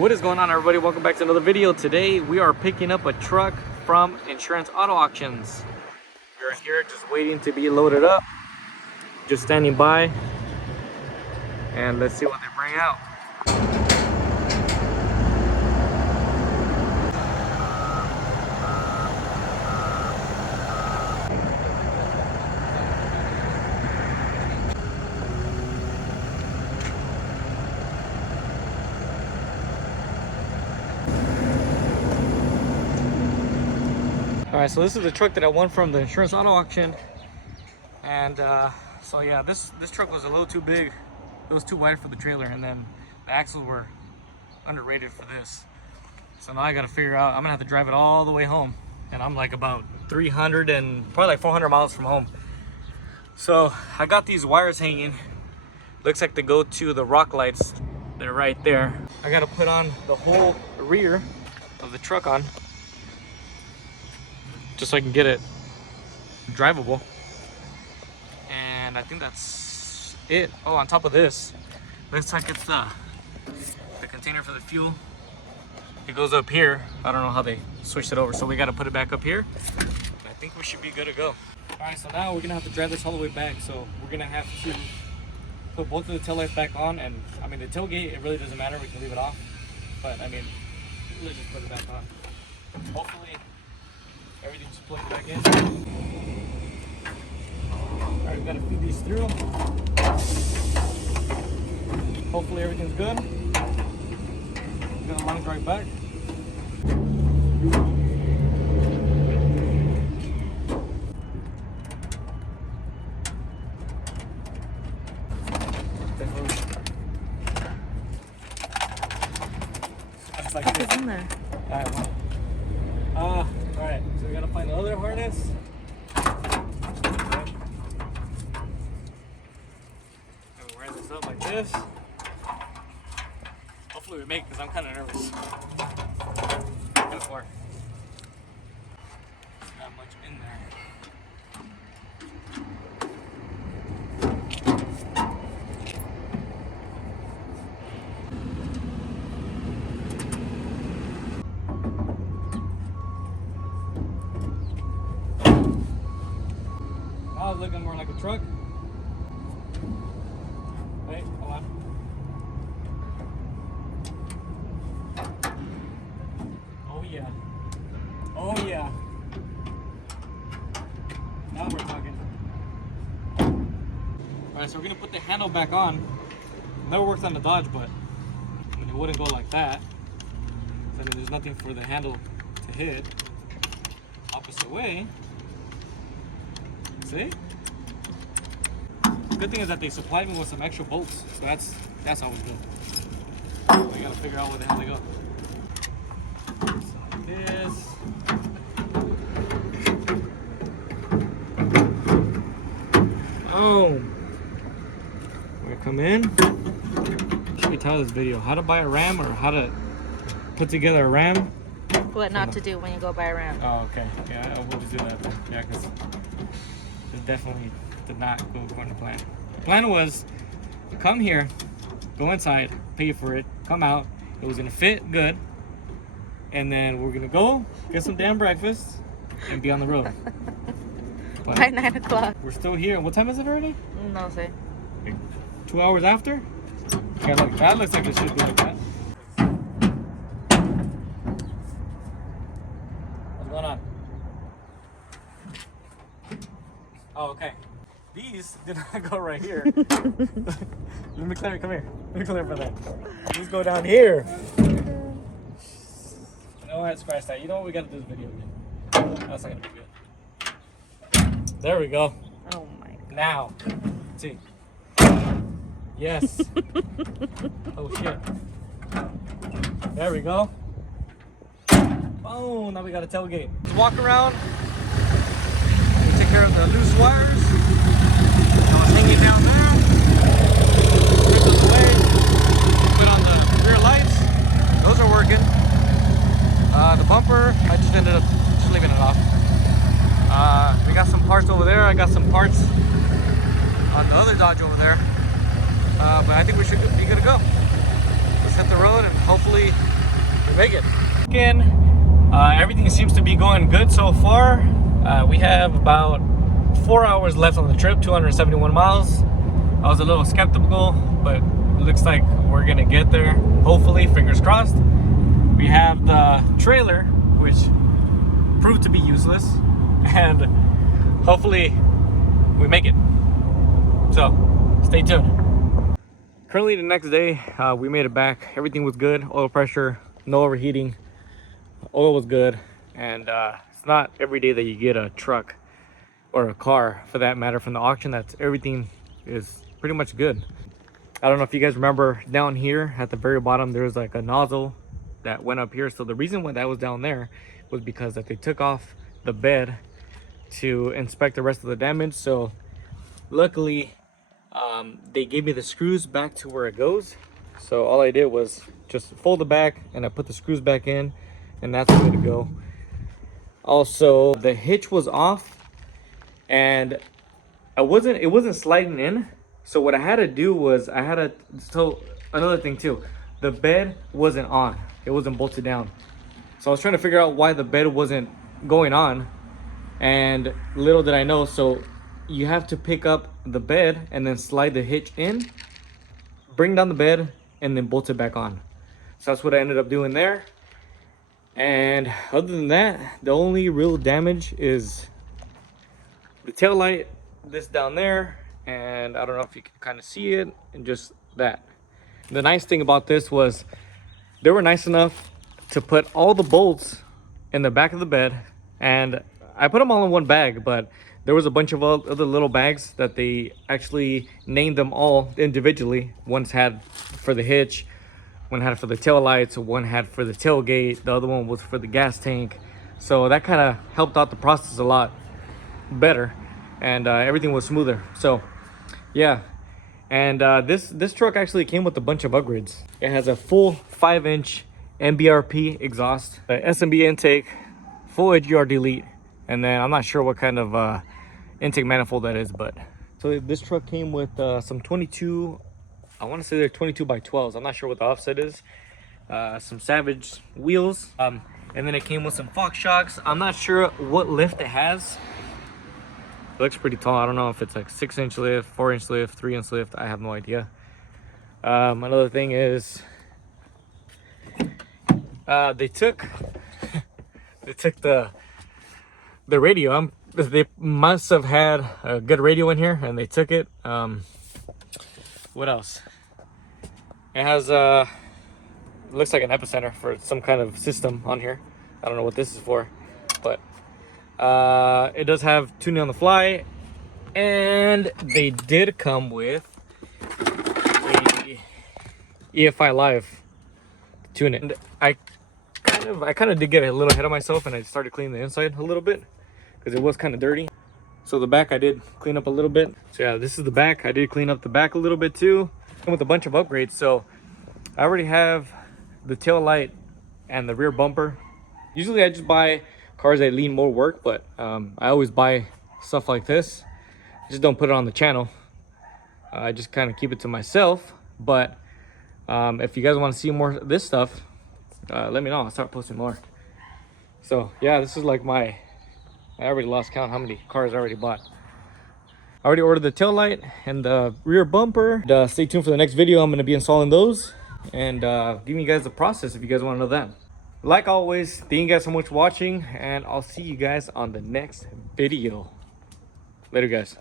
What is going on, everybody? Welcome back to another video. Today we are picking up a truck from Insurance Auto Auctions. We're here just waiting to be loaded up, just standing by, and let's see what they bring out. Alright, so this is the truck that I won from the Insurance Auto Auction. And so yeah, this truck was a little too big. It was too wide for the trailer, and then the axles were underrated for this. So now I gotta figure out, I'm gonna have to drive it all the way home. And I'm like about 300 and probably like 400 miles from home. So I got these wires hanging. Looks like they go to the rock lights. They're right there. I gotta put on the whole rear of the truck on, just so I can get it drivable. And I think that's it. Oh, on top of this, looks like it's the container for the fuel. It goes up here. I don't know how they switched it over, so we got to put it back up here. I think we should be good to go. All right, so now we're gonna have to drive this all the way back. So we're gonna have to put both of the tail lights back on, and I mean the tailgate, it really doesn't matter, we can leave it off, but I mean, let's just put it back on. Hopefully everything's plugged back in. Alright, we've got to feed these through. Hopefully everything's good. We've got a long drive back. That's like this. In there. Alright, well. Alright, so we gotta find another harness. Okay. And we wire this up like this. Hopefully we make it, because I'm kind of nervous. Good for. Not much in there. Now it's looking more like a truck. Wait, hold on. Oh yeah. Oh yeah. Now we're talking. Alright, so we're gonna put the handle back on. Never worked on the Dodge, but I mean, it wouldn't go like that. I mean, there's nothing for the handle to hit. Opposite way. See? The good thing is that they supplied me with some extra bolts, so that's always good. So I gotta figure out where the hell they go. So like this. Oh, we're gonna come in. Should we tell this video how to buy a Ram, or how to put together a Ram? What not to do when you go buy a Ram. Oh, okay. Yeah, we'll just do that then. Yeah, because it definitely did not go according to plan. The plan was to come here, go inside, pay for it, come out. It was gonna fit good, and then we're gonna go get some damn breakfast and be on the road. But by 9 o'clock. we're still here. What time is it already? No sé. Like 2 hours after? Yeah, look, that looks like it should be like that. What's going on? Oh, okay. These did not go right here. Let me clear. Come here. Let me clear for that. These go down here. You know what? Scratch that. You know what? We gotta do this video again. That's not gonna be good. There we go. Oh my God. Now. Let's see. Yes. Oh shit. There we go. Oh, now we got a tailgate. Let's walk around. Take care of the loose wires. That was hanging down there. Put those away. Put on the rear lights. Those are working. The bumper, I just ended up just leaving it off. We got some parts over there. I got some parts on the other Dodge over there. But I think we should be good to go. Let's hit the road and hopefully we make it. Again, everything seems to be going good so far. We have about 4 hours left on the trip, 271 miles. I was a little skeptical, but it looks like we're gonna get there. Hopefully, fingers crossed. We have the trailer, which proved to be useless, and hopefully we make it. So, stay tuned. Currently the next day, we made it back. Everything was good, oil pressure, no overheating, oil was good, and it's not every day that you get a truck or a car for that matter from the auction that's everything is pretty much good. I don't know if you guys remember down here at the very bottom there was like a nozzle that went up here. So the reason why that was down there was because that they took off the bed to inspect the rest of the damage. So luckily they gave me the screws back to where it goes. So all I did was just fold it back and I put the screws back in, and that's good to go. Also, the hitch was off and it wasn't sliding in. So what I had to do was so another thing too, the bed wasn't on, it wasn't bolted down. So I was trying to figure out why the bed wasn't going on, and little did I know, so you have to pick up the bed and then slide the hitch in, bring down the bed, and then bolt it back on. So that's what I ended up doing there. And other than that, the only real damage is the tail light, this down there, and I don't know if you can kind of see it, and just that. The nice thing about this was they were nice enough to put all the bolts in the back of the bed, and I put them all in one bag, but there was a bunch of other little bags that they actually named them all individually. One's had for the hitch, one had for the tail lights, one had for the tailgate, the other one was for the gas tank. So that kind of helped out the process a lot better, and everything was smoother. So yeah, and this truck actually came with a bunch of upgrades. It has a full 5-inch MBRP exhaust, a SMB intake, full HGR delete, and then I'm not sure what kind of intake manifold that is, but so this truck came with some 22, I want to say they're 22 by 12s. I'm not sure what the offset is. Some Savage wheels, and then it came with some Fox shocks. I'm not sure what lift it has. It looks pretty tall. I don't know if it's like 6-inch lift, 4-inch lift, 3-inch lift. I have no idea. Another thing is they took the radio. They must have had a good radio in here and they took it. What else? It has looks like an epicenter for some kind of system on here. I don't know what this is for, but it does have tuning on the fly, and they did come with a EFI Live to tune it. And I kind of did get a little ahead of myself, and I started cleaning the inside a little bit because it was kind of dirty. So the back I did clean up a little bit. So yeah, this is the back. I did clean up the back a little bit too, and with a bunch of upgrades. So I already have the tail light and the rear bumper. Usually I just buy cars that need more work, but I always buy stuff like this. I just don't put it on the channel. I just kind of keep it to myself. But if you guys want to see more of this stuff, let me know. I'll start posting more. So yeah, this is like I already lost count how many cars I already bought. I already ordered the tail light and the rear bumper. Stay tuned for the next video. I'm going to be installing those and giving you guys the process if you guys want to know that. Like always, thank you guys so much for watching, and I'll see you guys on the next video. Later, guys.